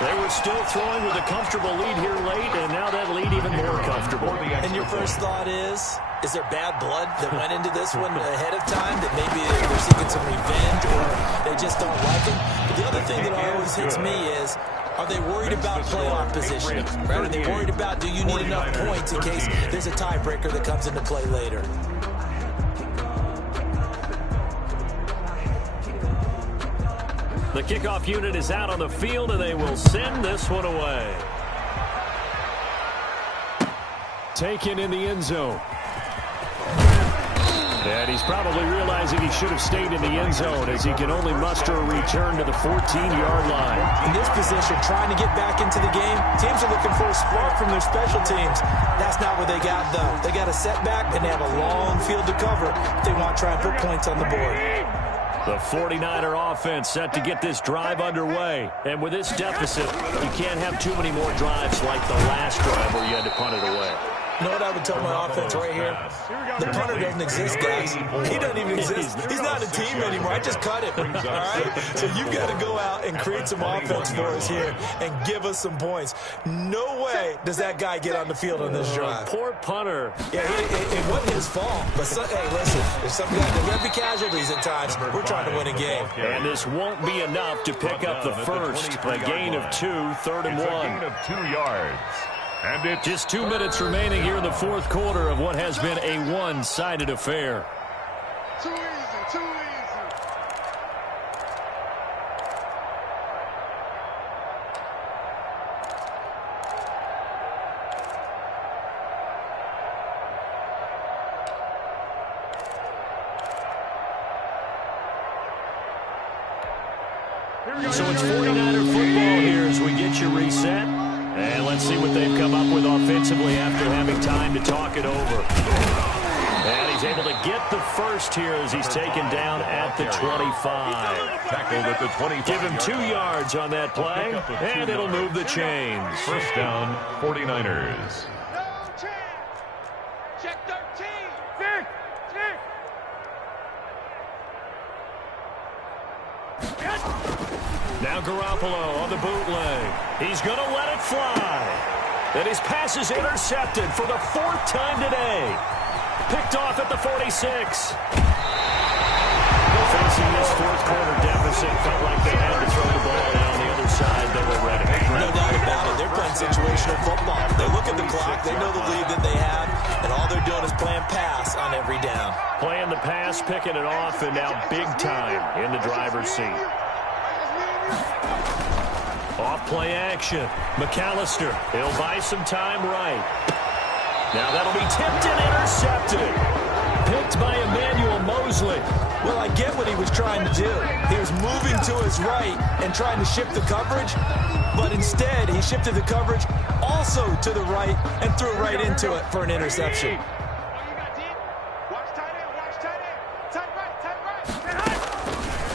They were still throwing with a comfortable lead here late, and now that lead even more comfortable. And your first thought is there bad blood that went into this one ahead of time, that maybe they're seeking some revenge, or they just don't like him? But the other thing that always hits me is, are they worried about playoff positioning? Right? Are they worried about, do you need enough points in case there's a tiebreaker that comes into play later? The kickoff unit is out on the field, and they will send this one away. Taken in the end zone. And he's probably realizing he should have stayed in the end zone as he can only muster a return to the 14-yard line. In this position, trying to get back into the game, teams are looking for a spark from their special teams. That's not what they got, though. They got a setback, and they have a long field to cover if they want to try and put points on the board. The 49er offense set to get this drive underway. And with this deficit, you can't have too many more drives like the last drive where you had to punt it away. You know what I would tell my offense right here? The punter doesn't exist, guys. He doesn't even exist. He's not a team anymore. I just cut him. All right? So you've got to go out and create some offense for us here and give us some points. No way does that guy get on the field on this drive. Poor punter. Yeah, it wasn't his fault. But, hey, listen, there's some guys that have to be casualties at times. We're trying to win a game. And this won't be enough to pick up the first. A gain of 2, 3rd and 1. A gain of 2 yards. And it's just 2 minutes remaining here in the fourth quarter of what has been a one-sided affair. Too easy, too easy. So it's 49er football here as we get you reset. And let's see what they've come up with offensively after having time to talk it over. And he's able to get the first here as he's taken down at the 25. tackled at the 25. Give him 2 yards on that play, and it'll move the chains. First down, 49ers. No chance. Check 13. Vic. Now Garoppolo on the bootleg. He's going to let it fly. And his pass is intercepted for the 4th time today. Picked off at the 46. Facing this fourth quarter deficit, felt like they had to throw the ball, and on the other side, they were ready. No doubt about it. They're playing situational football. They look at the clock. They know the lead that they have, and all they're doing is playing pass on every down. Playing the pass, picking it off, and now big time in the driver's seat. Off play action. McAllister. He'll buy some time right. Now that'll be tipped and intercepted. Picked by Emmanuel Mosley. Well, I get what he was trying to do. He was moving to his right and trying to shift the coverage, but instead he shifted the coverage also to the right and threw right into it for an interception.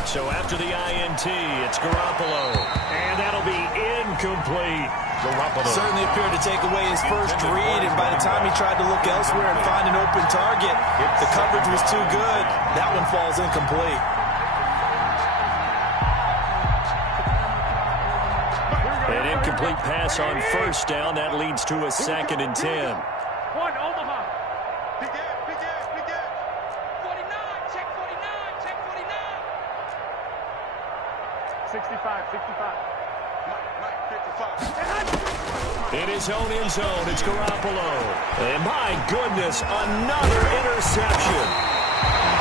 So after the INT, it's Garoppolo. And that'll be incomplete. Garoppolo certainly appeared to take away his first read, and by the time he tried to look elsewhere and find an open target, the coverage was too good. That one falls incomplete. An incomplete pass on first down. That leads to a 2nd and 10. One, Omaha. Big ass, big ass, big ass. 49, check 49, check 49. 65, 65. Mike, 55. In his own end zone, it's Garoppolo. And my goodness, another interception.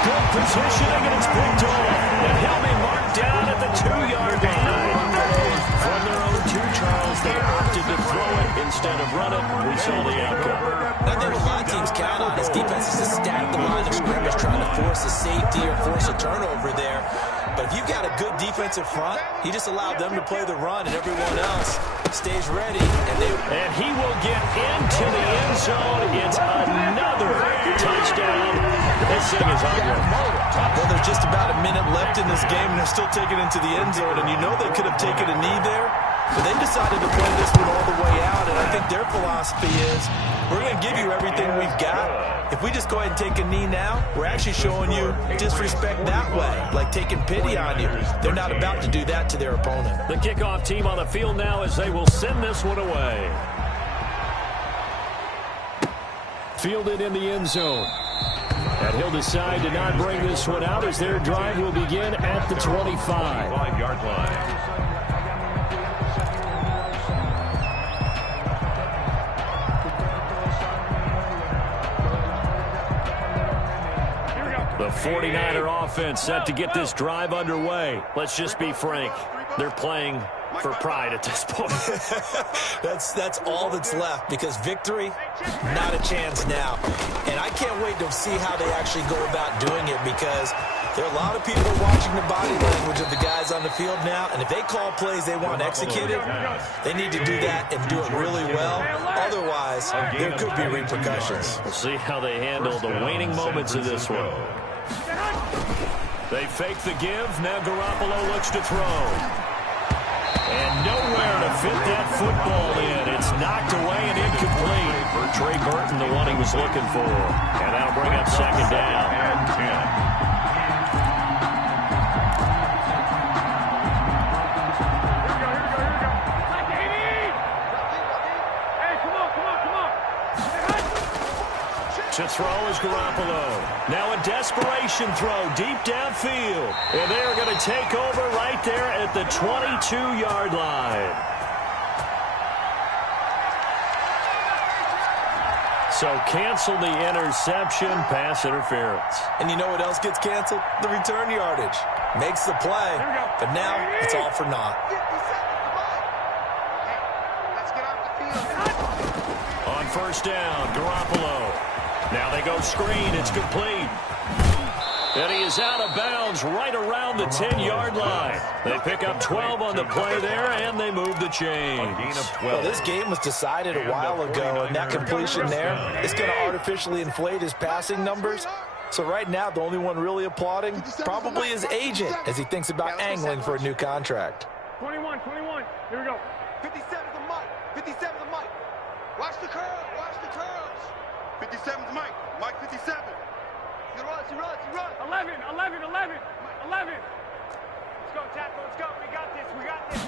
Good positioning, and it's picked off. And he'll be marked down at the 2-yard line. From their own 2, Charles, they opted to throw it instead of run it. We saw the outcome. I think a lot of teams count on his defense is to stack the line of scrimmage, trying to force a safety or force a turnover there. But if you've got a good defensive front, he just allowed them to play the run, and everyone else stays ready. And he will get into the end zone. It's another touchdown. This thing is ugly. Well, there's just about a minute left in this game, and they're still taking it into the end zone. And you know they could have taken a knee there, but they decided to play this one all the way out. And I think their philosophy is, we're going to give you everything we've got. If we just go ahead and take a knee now, we're actually showing you disrespect that way, like taking pity on you. They're not about to do that to their opponent. The kickoff team on the field now as they will send this one away. Fielded in the end zone. And he'll decide to not bring this one out as their drive will begin at the 25. 5-yard line. The 49er offense set to get this drive underway. Let's just be frank. They're playing for pride at this point. That's all that's left, because victory, not a chance now. And I can't wait to see how they actually go about doing it, because there are a lot of people watching the body language of the guys on the field now, and if they call plays they want executed, they need to do that and do it really well. Otherwise, there could be repercussions. We'll see how they handle the waning moments of this one. They fake the give. Now Garoppolo looks to throw. And nowhere to fit that football in. It's knocked away and incomplete. Trey Burton, the one he was looking for. And that'll bring up second down. And 10. To throw is Garoppolo. Now a desperation throw deep downfield. And they are going to take over right there at the 22-yard line. So cancel the interception, pass interference. And you know what else gets canceled? The return yardage. Makes the play, but now it's all for naught. 50 seconds, come on. Hey, let's get off the field. On first down, Garoppolo. Now they go screen. It's complete. And he is out of bounds right around the 10-yard line. They pick up 12 on the play there, and they move the chains. A gain of 12. Well, this game was decided a while ago, and that completion there is going to artificially inflate his passing numbers. So right now, the only one really applauding probably his agent as he thinks about angling for a new contract. 21. Here we go. 57's a Mike. 57's a Mike. Watch the curls. Watch the curls. 57's Mike. Mike 57. He runs. 11. Let's go, tackle. Let's go. We got this.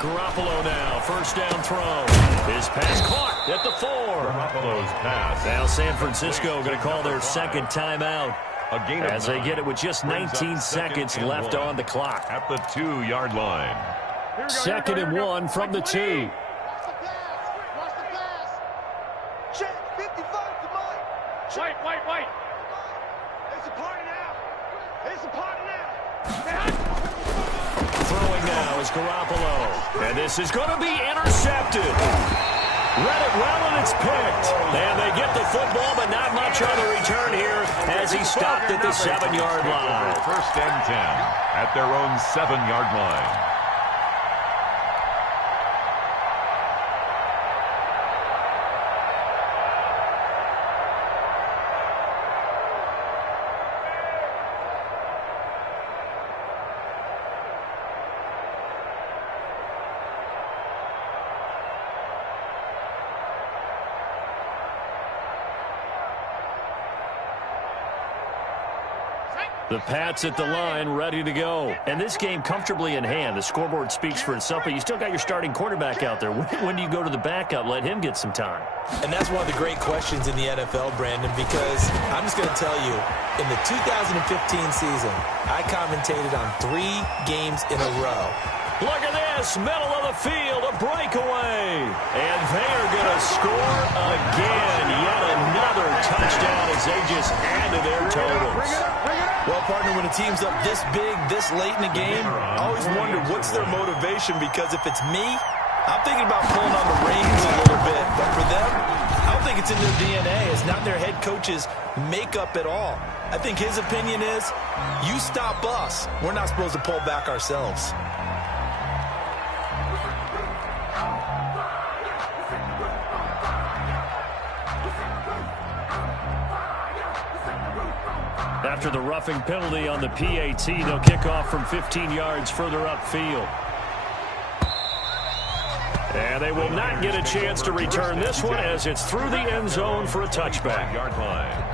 Garoppolo now, first down throw. His pass caught at the 4. Garoppolo's pass. Now San Francisco going to call their second timeout A gain of as they 9. get it with just Brings up 19 second seconds and left 1 on the clock. At the 2-yard line. Second and 1 from the 2. Watch the pass. Check. 55 to Mike. Check. White. It's a party now. Throwing now is Garoppolo. And this is going to be intercepted. Read it well, and it's picked. And they get the football, but not much on the return here as he stopped at the 7-yard line. First and 10 at their own 7-yard line. The Pats at the line, ready to go. And this game comfortably in hand. The scoreboard speaks for itself, but you still got your starting quarterback out there. When do you go to the backup? Let him get some time. And that's one of the great questions in the NFL, Brandon, because I'm just going to tell you, in the 2015 season, I commentated on 3 games in a row. Look at this, middle of the field, a breakaway. And they are going to score again. Yet another touchdown as they just add to their totals. Well, partner, when a team's up this big, this late in the game, I always wonder what's their motivation, because if it's me, I'm thinking about pulling on the reins a little bit. But for them, I don't think it's in their DNA. It's not their head coach's makeup at all. I think his opinion is, you stop us, we're not supposed to pull back ourselves. After the roughing penalty on the PAT, they'll kick off from 15 yards further upfield. And they will not get a chance to return this one as it's through the end zone for a touchback. Yard line.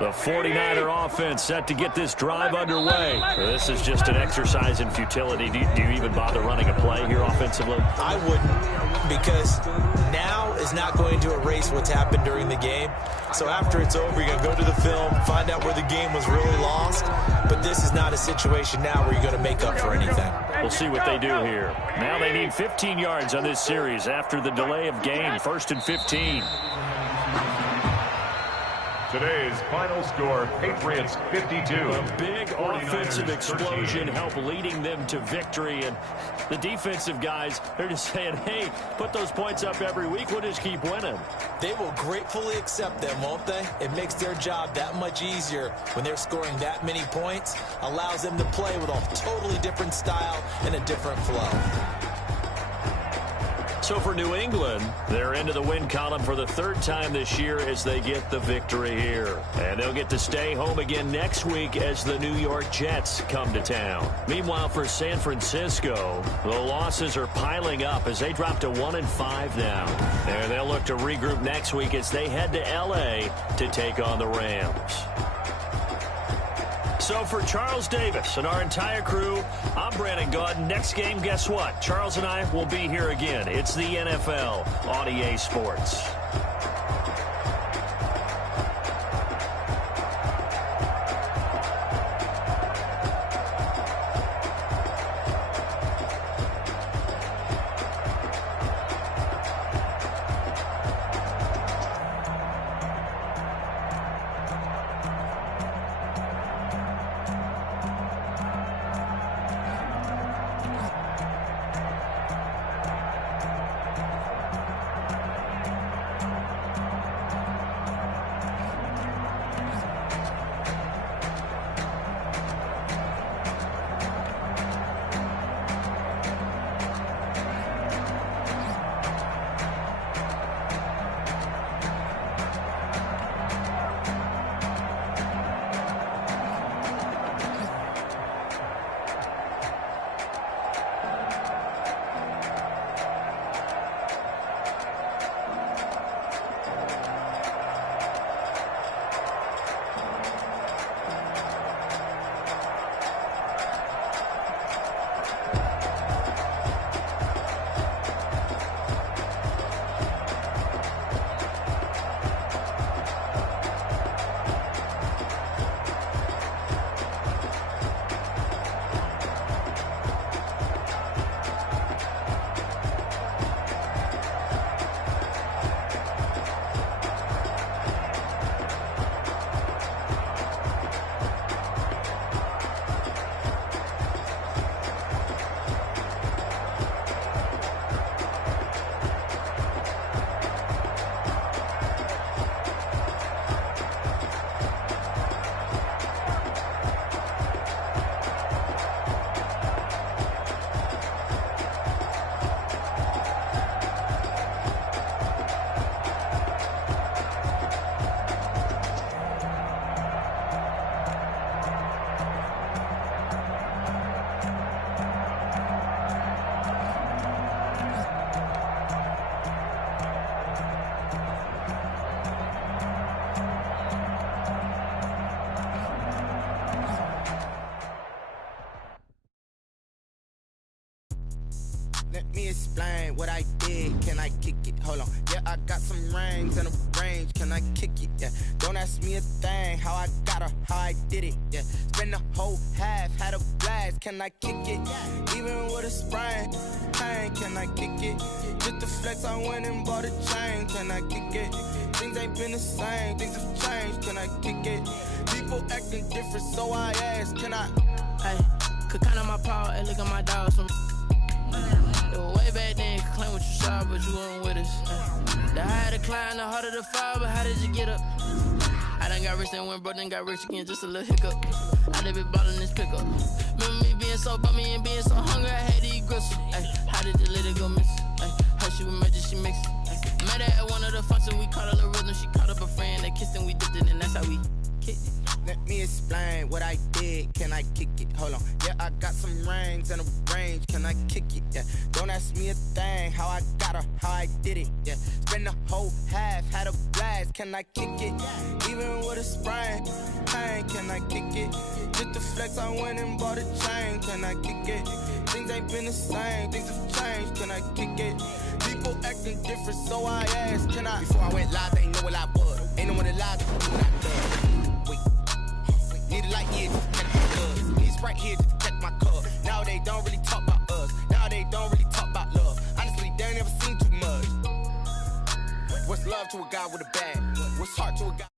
The 49er offense set to get this drive underway. This is just an exercise in futility. Do you even bother running a play here offensively? I wouldn't, because now is not going to erase what's happened during the game. So after it's over, you're going to go to the film, find out where the game was really lost. But this is not a situation now where you're going to make up for anything. We'll see what they do here. Now they need 15 yards on this series after the delay of game. 1st and 15. Today's final score, Patriots 52. A big 49ers offensive 13. explosion helped leading them to victory. And the defensive guys, they're just saying, hey, put those points up every week. We'll just keep winning. They will gratefully accept them, won't they? It makes their job that much easier when they're scoring that many points. Allows them to play with a totally different style and a different flow. So for New England, they're into the win column for the third time this year as they get the victory here. And they'll get to stay home again next week as the New York Jets come to town. Meanwhile, for San Francisco, the losses are piling up as they drop to 1-5 now. And they'll look to regroup next week as they head to L.A. to take on the Rams. So for Charles Davis and our entire crew, I'm Brandon Gaudin. Next game, guess what? Charles and I will be here again. It's the NFL on EA Sports. Let me explain what I did. Can I kick it? Hold on. Yeah, I got some rings and a range. Can I kick it? Yeah. Don't ask me a thing. How I got her, how I did it. Yeah. Spend the whole half, had a blast. Can I kick it? Even with a sprain. Pain, can I kick it? Just the flex, I went and bought a chain. Can I kick it? Things ain't been the same. Things have changed. Can I kick it? People acting different, so I ask. Can I? Hey, could count on my power and look at my dogs from. Way back then, you could claim what you saw, but you weren't with us. The higher the climb, the harder the fall, but how did you get up? I done got rich and went broke, then got rich again, just a little hiccup. I done been ballin' this pickup. Remember me being so bummy and being so hungry, I had to eat gristle. Ay, how did the lady go miss? Ay, how she was magic, she mixed. Met her at one of the functions, we caught a little rhythm, she caught up a friend, they kissed and we dipped it, and that's how we kicked it. Let me explain what I did. Can I kick it? Hold on. Yeah, I got some rings and a range. Can I kick it? Yeah. Don't ask me a thing. How I got her, how I did it. Yeah. Spend the whole half, had a blast. Can I kick it? Even with a sprain. Pain, can I kick it? Just the flex, I went and bought a chain. Can I kick it? Things ain't been the same. Things have changed. Can I kick it? People acting different, so I asked. Can I? Before I went live, they ain't know what I was. Ain't no one alive to do what I done. Need a light here to protect my cuz. Need Sprite here to protect my cup. Now they don't really talk about us. Now they don't really talk about love. Honestly, they ain't never seen too much. What's love to a guy with a bag? What's heart to a guy?